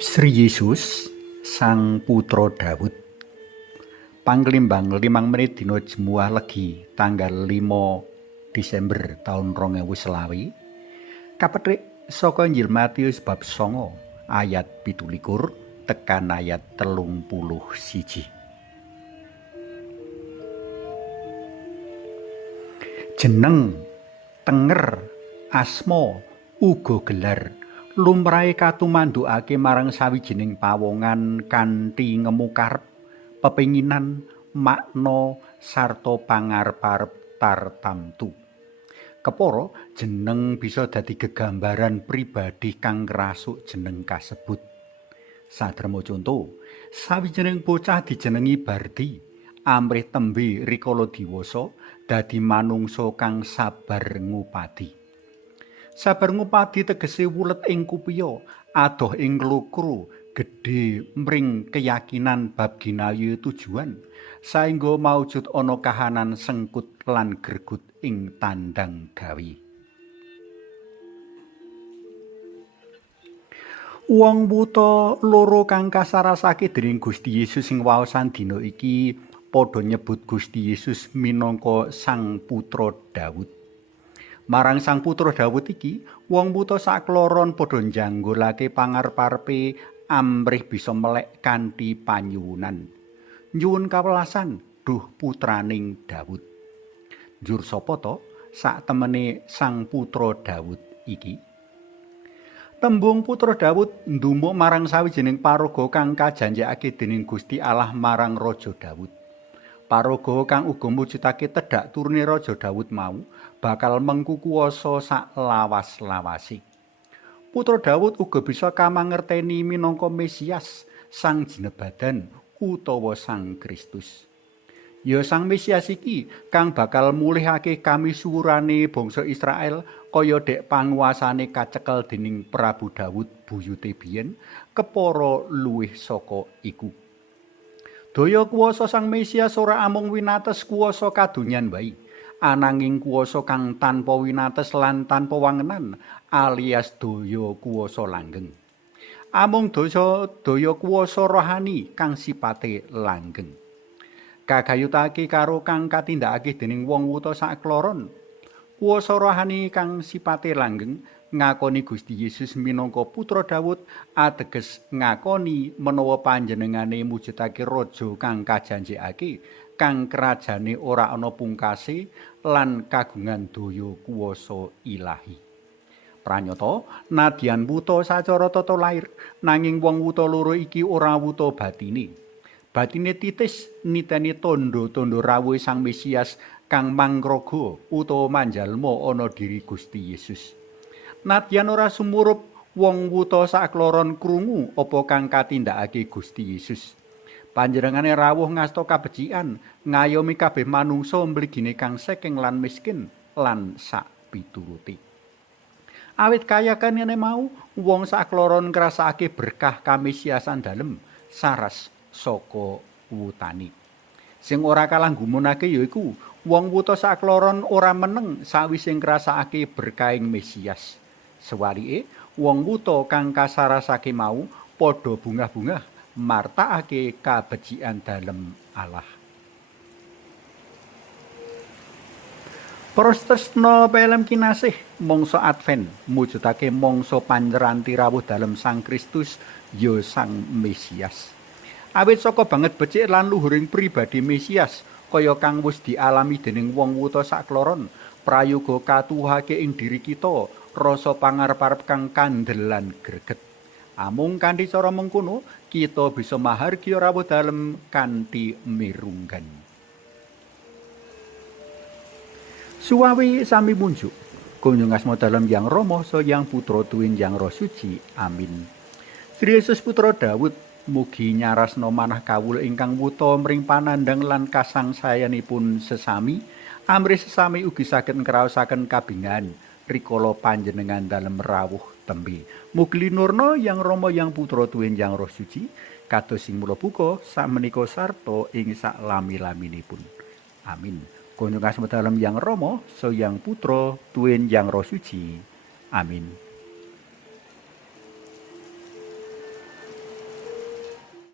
Sri Yesus Sang Putra Daud Panglimbang 5 menit dina Jemuah Legi tanggal 5 Desember tahun 2020 kapethik saka Injil Matius bab 9 ayat 17 tekan ayat 31. Jeneng, tenger, asma, uga gelar lumrahe katumandukake marang sawijining pawongan kanthi ngemu karep, pepinginan, makna sarta pangarep-arep tartamtu. Kepara jeneng bisa dadi gegambaran pribadi kang ngrasuk jeneng kasebut. Sadrema conto, sawijining bocah dijenengi Bardi, amrih tembe rikala diwasa dadi manungsa kang sabar ngupadi. Sabar ngupadi tegese wulet ing kupiya, adoh ing nglukru, gedhe mring keyakinan bab ginayu tujuan, saengga maujud ana kahanan sengkut lan gregut ing tandang gawe. Wong buta loro kang kasarasake dening Gusti Yesus ing waosan dina iki padha nyebut Gusti Yesus minangka Sang Putra Daud. Marang Sang Putra Daud iki, wong buta sakloron padha njanggolake pangarep-arepe amrih bisa melek kanthi panyuwunan. Nyuwun kawelasan, duh putraning Daud. Njur sapa to sak temene Sang Putra Daud iki? Tembung Putra Daud ndumuk marang sawijining paraga kang kajanjekake dening Gusti Allah marang Raja Daud. Paraga kang uga mujudake tedhak turune Raja Daud mau bakal mengku kuwasa sak lawas-lawase. Putra Daud uga bisa kamangerteni minangka Mesias, Sang Jinebadan utawa Sang Kristus. Ya Sang Mesias iki kang bakal mulihake kamisuwurane bangsa Israel kaya dek panguasane kacekel dening Prabu Daud buyute biyen, kepara luwih saka iku. Daya kuwasa Sang Mesias ora amung winates kuwasa kadonyan wae, ananging kuwasa kang tanpa winates lan tanpa wangenan, alias daya kuwasa langgeng. Amung daya kuwasa rohani kang sipate langgeng. Kagayutake karo kang katindakake dening wong wuta sakloron. Kuwasa rohani kang sipate langgeng ngakoni Gusti Yesus minangka Putra Daud ateges ngakoni menawa panjenengane mujudake raja kang kajanjekake, kang kerajane ora ana pungkase lan kagungan daya kuwasa ilahi. Pranyata nadyan wuta sacara tata lair, nanging wong wuta loro iki ora wuta batine. Batine titis niteni tondo-tondo rawuhe Sang Mesias kang mangraga utawa manjalma ana diri Gusti Yesus. Nadyan ora sumurup wong wuta sakloron krungu apa kang katindakake Gusti Yesus. Panjenengane rawuh ngasta kabecikan, ngayomi kabeh manungsa mligine kang saking lan miskin lan sak pituruté. Awit kayakanane mau, wong sakloron ngrasakake berkah kamesiasan dalem saras saka wutani. Sing ora kalah nggumunake yaiku wong wuta sakloron ora meneng sawise ngrasakake berkahing Mesias. Sewalike wong wuta kang kasarasake mau padha bungah-bungah martakake kabecikan dalem Allah. Prastresna pelem kinasih, mangsa Advent mujudake mangsa panyeranti rawuh dalem Sang Kristus ya Sang Mesias. Awit saka banget becik lan luhuring pribadi Mesias kaya kang wis dialami dening wong wuta sakloron, prayoga katuwuhake ing diri kita rasa pangarep-arep kang kandel lan greget. Amung kanthi cara mengkono, kita bisa mahargya rawuh dalem kanthi mirunggan. Suwawi sami munjuk, kunjung asma dalem Yang Rama so Yang Putra Tuwin Yang Roh Suci. Amin. Sri Yesus Putra Daud mugi nyarasna manah kawula ingkang wuta mring panandhang lan kasangsayanipun sesami, amrih sesami ugi saged ngraosaken kabingahan rikala panjenengan dalem rawuh tembe. Mugi linurna Yang Rama Yang Putra Tuwin Yang Roh Suci kados sing mula buka sakmenika sarta ing saklami-laminipun. Amin. Kunjung asma dalem Yang Rama so Yang Putra Tuwin Yang Roh Suci. Amin.